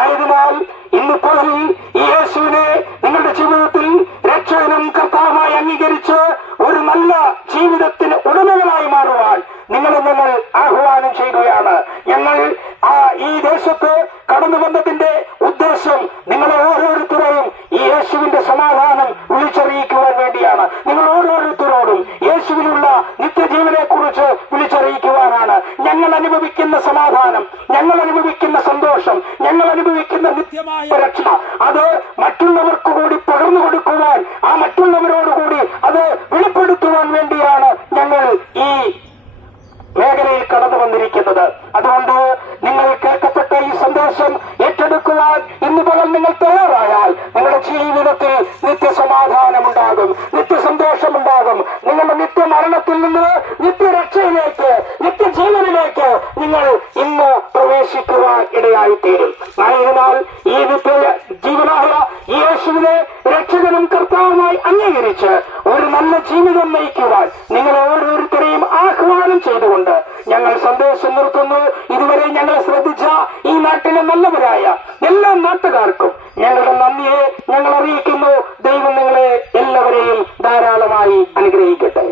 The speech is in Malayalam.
ആയതിനാൽ ഇന്നിപ്പോൾ ഈ യേശുവിനെ നിങ്ങളുടെ ജീവിതത്തിൽ രക്ഷകനും കർത്താവുമായി അംഗീകരിച്ച് ഒരു നല്ല ജീവിതത്തിന് ഉടമകളായി മാറുവാൻ നിങ്ങളെ ഞങ്ങൾ ആഹ്വാനം ചെയ്യുകയാണ്. ഞങ്ങൾ ഈ ദേശത്ത് കടന്നു വന്നതിന്റെ ഉദ്ദേശം നിങ്ങളെ ഓരോരുത്തരെയും ഈ യേശുവിന്റെ സമാധാനം വിളിച്ചറിയിക്കുവാൻ വേണ്ടിയാണ്. നിങ്ങൾ ഓരോരുത്തരോടും യേശുവിനുള്ള നിത്യജീവനെ കുറിച്ച് വിളിച്ചറിയിക്കുവാനാണ്. ഞങ്ങൾ അനുഭവിക്കുന്ന സമാധാനം, ഞങ്ങൾ അനുഭവിക്കുന്ന സന്തോഷം, ഞങ്ങൾ അനുഭവിക്കുന്ന നിത്യമായ രക്ഷ അത് മറ്റുള്ളവർക്ക് കൂടി പകർന്നു കൊടുക്കുവാൻ, ആ മറ്റുള്ളവരോടുകൂടി അത് വെളിപ്പെടുത്തുവാൻ വേണ്ടിയാണ് ഞങ്ങൾ ഈ മേഖലയിൽ കടന്നു വന്നിരിക്കുന്നത്. അതുകൊണ്ട് നിങ്ങൾ കേൾക്കപ്പെട്ട ഈ സന്ദേശം ഏറ്റെടുക്കുവാൻ ഇന്ന് പകൽ നിങ്ങൾ തയ്യാറായാൽ നിങ്ങളുടെ ജീവിതത്തിൽ നിത്യസമാധാനമുണ്ടാകും, നിത്യസന്തോഷമുണ്ടാകും. നിങ്ങളുടെ നിത്യമരണത്തിൽ നിന്ന് നിത്യരക്ഷയിലേക്ക്, നിത്യജീവനിലേക്ക് നിങ്ങൾ ഇന്ന് പ്രവേശിക്കുവാൻ ഇടയായിത്തീരും. ആയതിനാൽ ഈ നിത്യ ജീവനായ യേശുവിനെ രക്ഷകനും കർത്താവുമായി അംഗീകരിച്ച് ഒരു നല്ല ജീവിതം നയിക്കുവാൻ നിങ്ങളെ ഓരോരുത്തരെയും ആഹ്വാനം ചെയ്തുകൊണ്ട് ഞങ്ങൾ സന്ദേശം നിർത്തുന്നു. ഇതുവരെ ഞങ്ങളെ ശ്രദ്ധിച്ച ഈ നാട്ടിലെ നല്ലവരായ എല്ലാ നാട്ടുകാർക്കും ഞങ്ങളുടെ നന്ദിയെ ഞങ്ങൾ അറിയിക്കുന്നു. ദൈവം നിങ്ങളെ എല്ലാവരെയും ധാരാളമായി അനുഗ്രഹിക്കും.